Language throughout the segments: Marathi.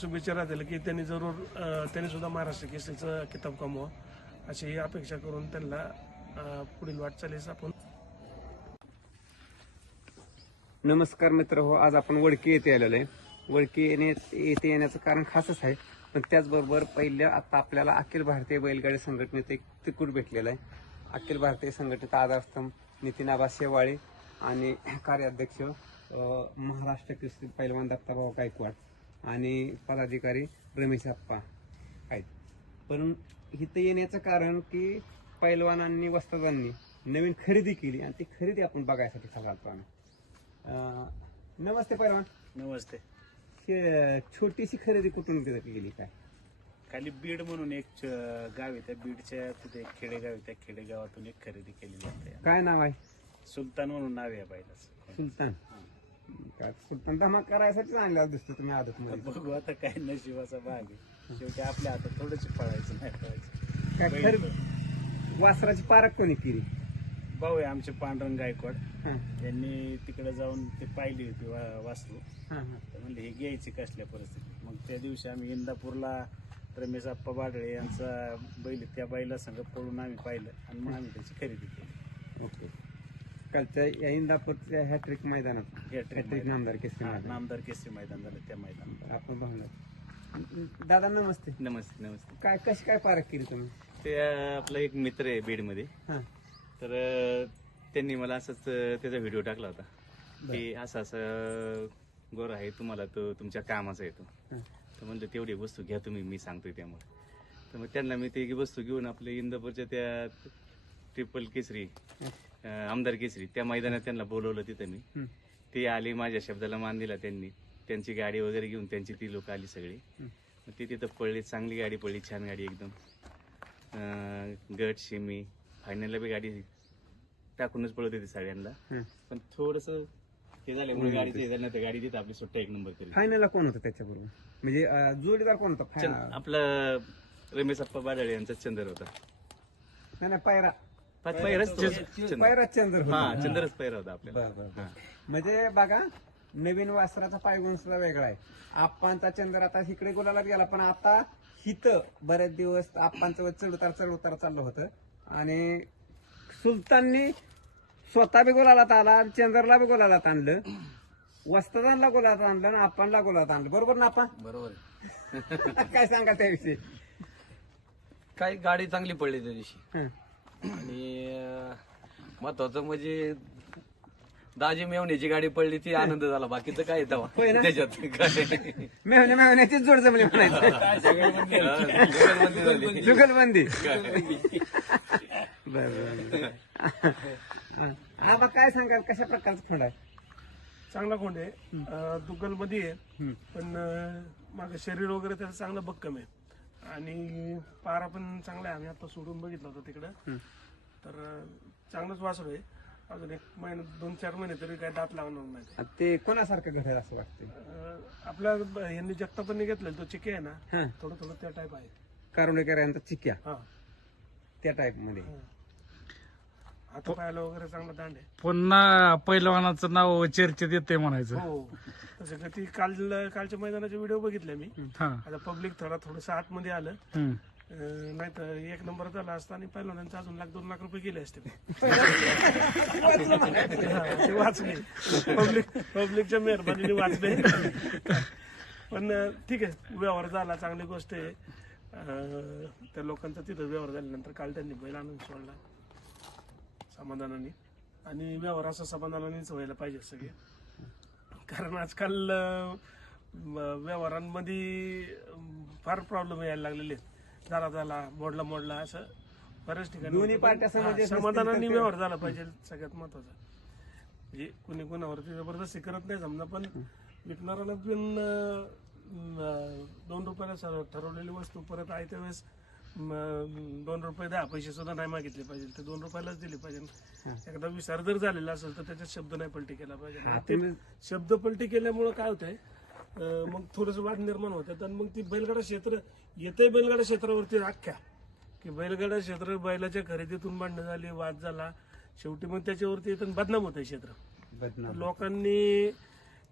शुभेच्छा राहतील की त्यांनी जरूर त्यांनी सुद्धा महाराष्ट्र केसरीचं किताब कमवा. अशी अपेक्षा करून त्यांना पुढील वाटचालीस आपण नमस्कार मित्र हो आज आपण वडकी येथे आलेलो आहे. वडकी येणे येथे येण्याचं कारण खासच आहे. पण त्याचबरोबर पहिल्या आता आपल्याला अखिल भारतीय बैलगाडी संघटनेत एक तिकूट भेटलेलं आहे. अखिल भारतीय संघटनेचा आधारस्तंभ नितीन आबा शेवाळे आणि कार्याध्यक्ष महाराष्ट्र कृषी पैलवान दत्ताभाऊ गायकवाड. आणि पदाधिकारी रमेश अप्पा आहेत. पण इथं येण्याचं कारण की पैलवानांनी वस्त्रदांनी नवीन खरेदी केली आणि ती खरेदी आपण बघायसाठी सगळं आलतो आम्ही. अं, नमस्ते पैलवान. नमस्ते. हे छोटीशी खरेदी कुठून केली काय? खाली बीड म्हणून एक गाव आहे त्या बीडच्या तिथे एक खेडेगाव आहे त्या खेडेगावातून एक खरेदी केलेली आहे. काय नाव आहे? सुलतान म्हणून नाव आहे बाईलाच सुलतान. सुलतान धमाक करायसाठी आणला दिसतो तुम्ही आदत मध्ये बघू आता काय नशिबाचा भाग आहे. शेवटी आपल्या हातात थोडंच पळायचं नाही पळायचं काय बैल- वासराची पारख कोणी केली? भाऊ आहे आमचे पांडुरंग गायकवाड. हा. यांनी तिकडे जाऊन ते पाहिली होती वा- हा हा. तर म्हणले हे घ्यायची कसल्या परिस्थितीत? मग त्या दिवशी आम्ही इंदापूरला रमेश आप्पा बाडळे यांचा बैल त्या बैला संग पळून आम्ही पाहिलं आणि मग आम्ही त्याची खरेदी केली. ओके. कालच्या या इंदापूरच्या हॅट्रिक मैदानात. हॅट्रिक. नामदार केसरी मैदान. नामदार केसरी मैदान झालं त्या मैदानात. आपण पाहणार दादा नमस्ते. नमस्ते नमस्ते. काय कशी काय पारख केली तुम्ही? ते अं, आपला एक मित्र आहे बीडमध्ये. हा. तर अं, त्यांनी मला असंच अं, त्याचा व्हिडिओ टाकला होता. की असं असं गोर आहे तुम्हाला तो तुमच्या कामाचा येतो. हा. तर म्हणलं तेवढी वस्तू घ्या तुम्ही मी सांगतोय त्यामुळे. तर मग त्यांना मी ती वस्तू घेऊन आपल्या इंदापूरच्या त्या ट्रिपल केसरी आमदार केसरी त्या मैदानात त्यांना बोलवलं तिथं मी. ते आली माझ्या शब्दाला मान दिला त्यांनी. त्यांची गाडी वगैरे घेऊन त्यांची ती लोक आली सगळी. ती तिथं पडली चांगली गाडी पडली छान गाडी एकदम. गट शिमी फायनलला बी गाडी टाकूनच पळत होती सगळ्यांना. पण थोडस हे झाल्यामुळे गाडीचं हे झालं तर गाडी तिथं आपली सुट्टा एक नंबर केली फायनलला कोण होतं त्याच्याबरोबर? म्हणजे जोडीदार कोण होता? आपलं रमेश अप्पा बाडाळे यांचा चंदर होता. नाही नाही, पायरा. पाच पायरच चंदर. होता. हा चंद्रच होता आपल्याला. म्हणजे बघा नवीन वासराचा पायगुण सुद्धा वेगळा आहे. आप्पांचा चंद्र आता इकडे गुलाला गेला पण आता हिथं बरेच दिवस आप्पांचं चढ उतार चढ उतार चाललं होतं. आणि सुलताननी स्वतः बी गोलाला आला आणि चंद्रला बी गोलाला आणलं. वस्तादांना गोलात आणलं आणि आप्पांना गोलात आणलं. बरोबर ना आपण बरोबर काय सांगा त्याविषयी? काय गाडी चांगली पडली त्या दिवशी. आणि महत्वाचं म्हणजे दाजी मेवण्याची गाडी पडली ती आनंद झाला. बाकीचं काय होय तेव्हा ना? त्याच्यात काय? मेहण्या मेहण्याचीच जोड जमली म्हणायचं. जुगलबंदी. झाली. जुगलबंदी बर. आबा काय सांगाल? कशा प्रकारचा फंड आहे? चांगला कोंड आहे. दुग्गलमध्ये आहे. पण माझं शरीर वगैरे त्याचं चांगलं भक्कम आहे. आणि पारा पण चांगला आहे. आम्ही आता सोडून बघितलं होतं तिकडं. तर चांगलंच वासरू आहे. अजून एक महिना दोन चार महिने तरी काय दात लावणार नाही ते. कोणासारखं घडेल असं वाटतं अं, आपल्या ब- यांनी जगतापांनी घेतलेलं तो चिके आहे ना हा. थोडं थोडं त्या टाईप आहे. कारुणेकर यांचा चिक्या. हा. त्या टाईपमध्ये. पायाला वगैरे चांगला दांड आहे. पुन्हा पैलवानाचं नाव चर्चेत येते म्हणायचं. हो. तसं का ती काल कालच्या मैदानाचे व्हिडिओ बघितले मी. हा. आता पब्लिक थोडा थोडस आतमध्ये आलं. हम्म. नाही तर एक नंबर झाला असता आणि पहिल्यांदा अजून लाख दोन लाख रुपये गेले असते. हा, ते वाचले. पब्लिक पब्लिकच्या मेहरबानीने वाचले. पण अं, ठीक आहे. व्यवहार झाला चांगली गोष्ट आहे. अं, त्या लोकांचा तिथं व्यवहार झाल्यानंतर काल त्यांनी बैल आणून सोडला. समाधानाने. आणि व्यवहार असा समाधानानेच व्हायला पाहिजे सगळे. कारण आजकाल व्यवहारांमध्ये फार प्रॉब्लेम यायला लागलेले आहेत. झाला झाला मोडला मोडला असं बऱ्याच ठिकाणी समाधानाने व्यवहार झाला पाहिजे सगळ्यात महत्वाचं. म्हणजे कुणी कुणावरती जबरदस्ती करत नाही समजा पण विकणाऱ्याला पण दोन रुपयाला ठरवलेली वस्तू परत आहे त्यावेळेस म, दोन रुपये द्या पैसे सुद्धा नाही मागितले पाहिजे. ते दोन रुपयालाच दिले पाहिजे. एकदा विचार जर झालेला असेल तर त्याच्यात शब्द नाही पलटी केला पाहिजे. ते शब्द पलटी केल्यामुळे काय होतंय मग थोडस वाद निर्माण होतात आणि मग ती बैलगाडा क्षेत्र येते बैलगाडा क्षेत्रावरती अख्ख्या की बैलगाडा क्षेत्र बैलाच्या खरेदीतून भांडणं झाली वाद झाला. शेवटी मग त्याच्यावरती बदनाम होतं क्षेत्र. लोकांनी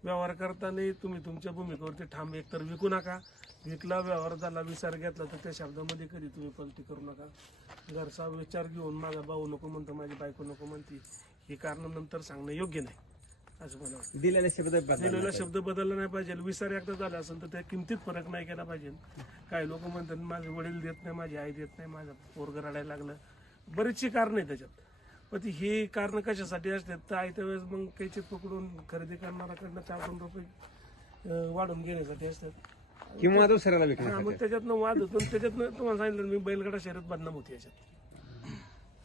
व्यवहार करताना तुम्ही तुमच्या भूमिकेवरती ठाम एकतर विकू नका. विकला व्यवहार झाला विचार घेतला तर त्या शब्दामध्ये कधी तुम्ही पलटी करू नका. घरचा विचार घेऊन माझा भाऊ नको म्हणतो माझी बायको नको म्हणती ही कारण नंतर सांगणं योग्य नाही. असं मला वाटतं दिलेले शब्द दिलेला शब्द बदलला नाही पाहिजे. विचार एकदा झाला असेल तर त्या किमतीत फरक नाही केला पाहिजे. काही लोक म्हणतात माझे वडील देत नाही माझी आई देत नाही माझं पोरग रडायला लागलं. बरीचशी कारण आहे त्याच्यात. पण ती ही कारण कशासाठी असतात? तर आयत्या वेळेस मग कैचित पकडून खरेदी करणाऱ्याकडनं चार दोन रुपये वाढून घेण्यासाठी असतात. किंवा दुसऱ्याला हा, विकण्यासाठी मग त्याच्यातनं वाद होतो. आणि त्याच्यातनं तुम्हाला सांगितलं ना, मी बैलगाडा शर्यत बदनाम होती याच्यात.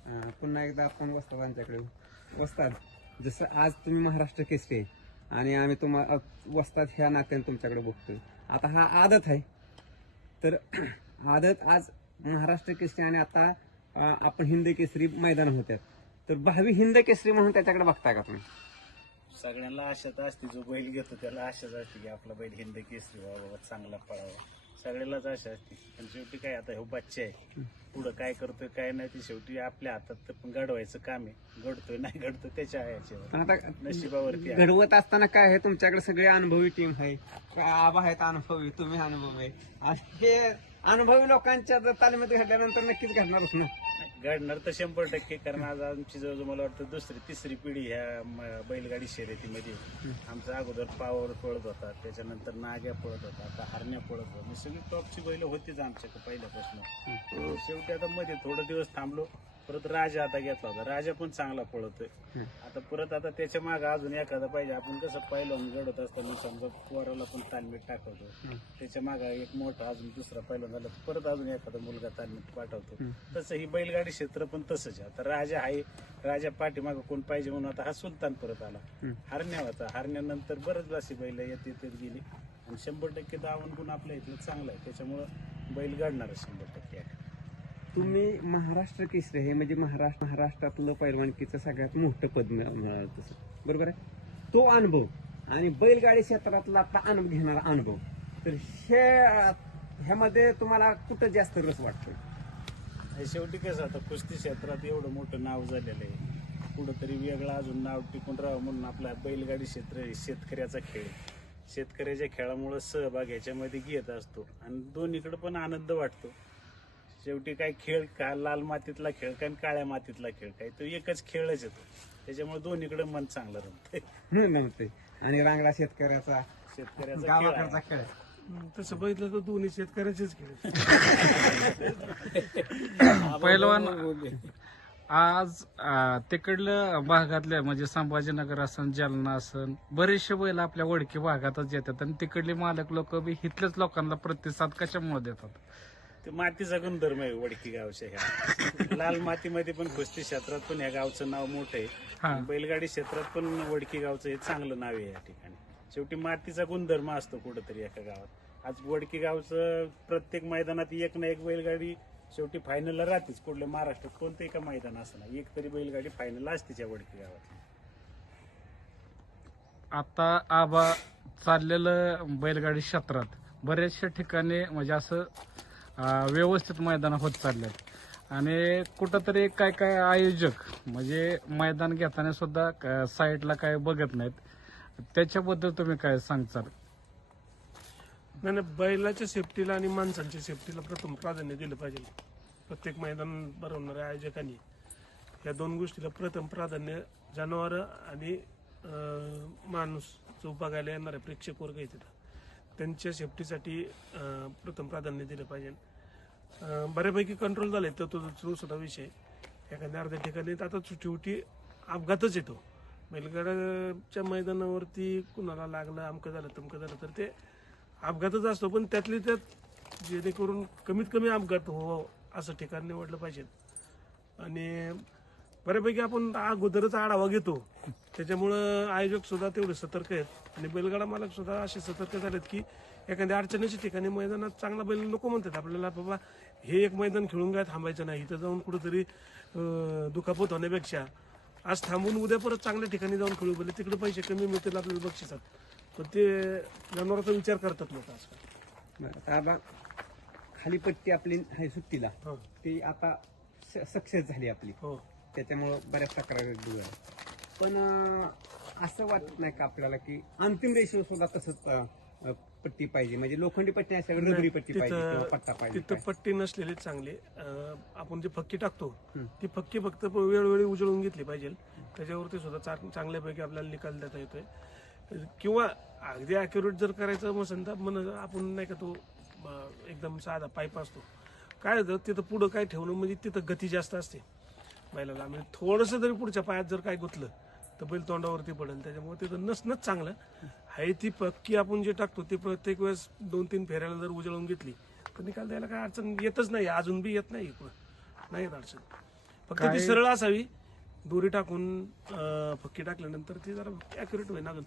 अं, पुन्हा एकदा आपण वस्तादांच्याकडे वस्ताद जसं आज तुम्ही महाराष्ट्र केसरी आहे आणि आम्ही तुम्हाला वस्ताद ह्या नात्याने तुमच्याकडे बघतोय. आता हा आदत आहे. तर आदत आज महाराष्ट्र केसरी आणि आता अं, आपण हिंद केसरी मैदान होत्यात. तर भावी हिंद केसरी म्हणून त्याच्याकडे बघताय का तुम्ही? सगळ्यांना आशाच असते जो बैल घेतो त्याला आशाच असते की आपला बैल हिंद केसरी व्हावा चांगला पळावा. सगळ्यालाच आशा असते. पण शेवटी काय आता हे बच्चे आहे. पुढं काय करतोय काय नाही ते शेवटी आपल्या हातात तर पण घडवायचं काम आहे. घडतोय नाही घडतोय त्याच्या पण आता नशिबावरती आहे. घडवत असताना काय आहे? तुमच्याकडे सगळे अनुभवी टीम आहे. आबा आहेत अनुभवी? तुम्ही अनुभव. आहे आणि हे अनुभवी लोकांच्या तालमीत घडल्यानंतर नक्कीच घडणारच ना. घडणार तर शंभर टक्के कारण आज आमची जवळ मला वाटतं दुसरी तिसरी पिढी ह्या म- बैलगाडी शर्यतीमध्ये आमचा अगोदर पावर पळत होता त्याच्यानंतर नाग्या पळत होता आता हरण्या पळत होता. म्हणजे सगळी टॉपची बैल होतीच आमच्याकडे पहिल्यापासून. शेवटी आता मध्ये थोडे दिवस थांबलो परत राजा आता घेतला होता. राजा पण चांगला पळतोय. आता परत आता त्याच्यामागे अजून एखादा पाहिजे. आपण कसं पहिलं घडत असताना समजा पोराला पण तालमीत टाकवतो. त्याच्यामागे एक मोठा अजून दुसरा पहिला झाला. परत अजून एखादा मुलगा तालमीत पाठवतो. तसं ही बैलगाडी क्षेत्र पण तसंच आहे. आता राजा आहे. राजा पाठीमागं कोण पाहिजे म्हणून आता हा सुलतान परत आला. हरण्या होता. हरण्यानंतर बरेच अशी बैल येत येत गेली. आणि शंभर टक्के दावण गुण आपल्या इथलं चांगलं आहे. त्याच्यामुळं बैल घडणार शंभर टक्के. तुम्ही महाराष्ट्र केसरी हे म्हणजे महाराष्ट्र महाराष्ट्रातलं पैलवानकीचं सगळ्यात मोठं पद मिळालं तसं. बरोबर आहे? तो अनुभव. आणि बैलगाडी क्षेत्रातला आता अनुभव घेणारा अनुभव. तर हे ह्यामध्ये तुम्हाला कुठं जास्त रस वाटतो शेवटी कसं आता कुस्ती क्षेत्रात एवढं मोठं नाव झालेलं आहे. कुठंतरी वेगळं अजून नाव टिकून राहावं म्हणून आपला बैलगाडी क्षेत्र हे शेतकऱ्याचा खेळ शेतकऱ्याच्या खेळामुळे सहभाग ह्याच्यामध्ये घेत असतो. आणि दोन्हीकडे पण आनंद वाटतो. शेवटी काय खेळ का लाल मातीतला खेळ काय आणि काळ्या मातीतला खेळ काय तो एकच खेळच येतो. त्याच्यामुळे दोन्हीकडे मन चांगलं रमतंय. नव्हते आणि रांगडा शेतकऱ्याचा शेतकऱ्याचा खेळ आहे. गावाकडचा खेळ आहे. हं, तसं बघितलं तर दोन्ही शेतकऱ्याचेच खेळ पहिलवान आज अं, तिकडल्या भागातल्या म्हणजे संभाजीनगर असन जालना असन बरेचसे बैल आपल्या ओळखी भागातच येतात आणि तिकडले मालक लोक बी इथल्याच लोकांना प्रतिसाद कशामुळे देतात? ते मातीचा गुणधर्म आहे वडकी गावच्या ह्या. लाल मातीमध्ये पण कुस्ती क्षेत्रात पण या गावचं नाव मोठं हा. आहे बैलगाडी क्षेत्रात पण वडकी गावचं हे चांगलं नाव आहे या ठिकाणी. शेवटी मातीचा गुणधर्म असतो कुठंतरी एका गावात. आज वडकी गावचं प्रत्येक मैदानात एक ना एक बैलगाडी शेवटी फायनलला राहतेच. कुठल्या महाराष्ट्रात कोणतंही का मैदान असणार एक तरी बैलगाडी फायनल असतेच या वडकी गावात. आता आबा चाललेलं बैलगाडी क्षेत्रात बऱ्याचशा ठिकाणी म्हणजे असं अं, व्यवस्थित मैदान होत चाललेत आणि कुठंतरी काय काय आयोजक म्हणजे मैदान घेताना सुद्धा क- साईडला काय बघत नाहीत. त्याच्याबद्दल तुम्ही काय सांगचाल नाही नाही बैलाच्या सेफ्टीला आणि माणसांच्या सेफ्टीला प्रथम प्राधान्य दिलं पाहिजे. प्रत्येक मैदान भरवणाऱ्या आयोजकांनी या दोन गोष्टीला प्रथम प्राधान्य जनावर आणि अं, माणूस जो बघायला येणारे प्रेक्षक वर्ग आहे तिथं. त्यांच्या सेफ्टीसाठी प्रथम प्राधान्य दिलं पाहिजे. बऱ्यापैकी कंट्रोल झाले तर तो तो सुद्धा विषय. एखाद्या अर्ध्या ठिकाणी तर आता छोटी अपघातच येतो. बैलगाड्याच्या मैदानावरती कुणाला लागलं अमकं झालं तमकं झालं तर ते अपघातच असतो. पण त्यातली त्यात जेणेकरून कमीत कमी अपघात हो असं ठिकाण निवडलं पाहिजे. आणि बऱ्यापैकी आपण अगोदरच आढावा घेतो. त्याच्यामुळं आयोजक सुद्धा तेवढे सतर्क आहेत. आणि बैलगाडा मालक सुद्धा असे सतर्क झालेत की एखाद्या अडचणीच्या ठिकाणी मैदानात चांगला बैल नको म्हणतात. आपल्याला बाबा हे एक मैदान खेळून काय थांबायचं नाही. इथं जाऊन कुठेतरी दुखापत होण्यापेक्षा आज थांबून उद्या परत चांगल्या ठिकाणी जाऊन खेळू बोलले. तिकडे पैसे कमी मिळतील आपल्याला बक्षिसात पण ते जनावरांचा विचार करतात लोक आजकाल खाली पट्टी आपली सुट्टीला. हो. ती आता सक्सेस झाली आपली. हो. त्याच्यामुळं बऱ्याच तक्रारी दूर आहे. पण असं वाटत नाही का आपल्याला की अंतिम रेषेवर सुद्धा तसंच अं, पट्टी पाहिजे. म्हणजे लोखंडी पट्टी असल्या रबरी पट्टी पाहिजे किंवा पट्टा पाहिजे तिथं पट्टी नसलेली चांगली. अं, आपण जी फक्की टाकतो हं. ती फक्की फक्त वेळोवेळी उजळून घेतली पाहिजे. त्याच्यावरती सुद्धा चांग- चांगल्यापैकी आपल्याला निकाल देता येतोय. किंवा अगदी अॅक्युरेट जर करायचं असेल तर मन आपण नाही का तो अं, एकदम साधा पाईप असतो. काय होतं तिथं पुढं काय ठेवणं म्हणजे तिथं गती जास्त असते. बैलाला. म्हणजे थोडंसं जरी पुढच्या पायात जर काय गुतलं तर बैल तोंडावरती पडेल. त्याच्यामुळे तिथं नसणंच चांगलं. आहे ती पक्की आपण जे टाकतो ते प्रत्येक वेळेस दोन तीन फेऱ्याला जर उजळून घेतली तर निकाल द्यायला काय अडचण येतच नाही. अजून बी येत नाही नाही येत अडचण. फक्त ती सरळ असावी. दोरी टाकून फक्की टाकल्यानंतर ती जरा अॅक्युरेट होईल अजून.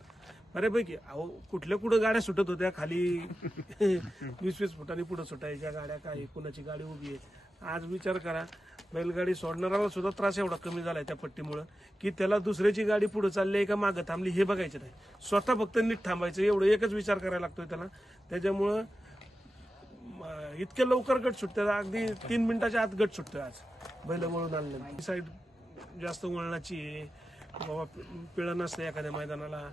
बऱ्यापैकी. अहो कुठल्या कुठं गाड्या सुटत होत्या खाली वीस वीस फुटांनी पुढे सुटायच्या गाड्या काय कुणाची गाडी उभी आहे. आज विचार करा बैलगाडी सोडणाऱ्याला सुद्धा त्रास एवढा कमी झालाय त्या पट्टीमुळं की त्याला दुसऱ्याची गाडी पुढे चालली आहे का मागं थांबली हे बघायचं नाही. स्वतः फक्त नीट थांबायचं एवढं एकच विचार करायला लागतोय त्याला. त्याच्यामुळं इतक्या लवकर गट सुटतात अगदी तीन मिनिटाच्या आत गट सुटतोय आज. बैल वळून आणलं. साईड जास्त वळणाची आहे. बाबा पिळं नसतं एखाद्या मैदानाला.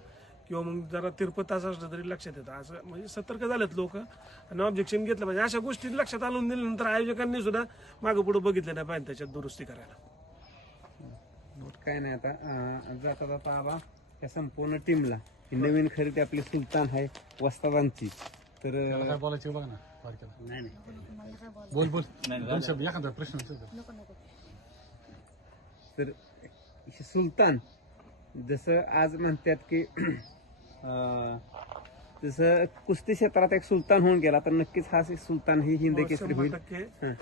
किंवा मग जरा तिरपत तास असलं तरी लक्षात येतं. असं म्हणजे सतर्क झालेत लोक. आणि ऑब्जेक्शन घेतलं पाहिजे. अशा गोष्टी लक्षात आणून दिल्यानंतर आयोजकांनी सुद्धा मागं पुढे बघितलं नाही पाहिजे त्याच्यात दुरुस्ती करायला. काय नाही आता. जाता जाता आबा. त्या संपूर्ण टीमला ही नवीन खरेदी आपली सुलतान आहे वस्तादांची. तर काय बोलायचं बघ ना. नाही नाही. बोल बोल. दोन शब्द. एखादा प्रश्न. तर ही सुलतान जसं आज म्हणतात की जसं कुस्ती क्षेत्रात एक सुलतान होऊन गेला तर नक्कीच हा सुलतान ही हिंद केसरी शंभर होईल हं.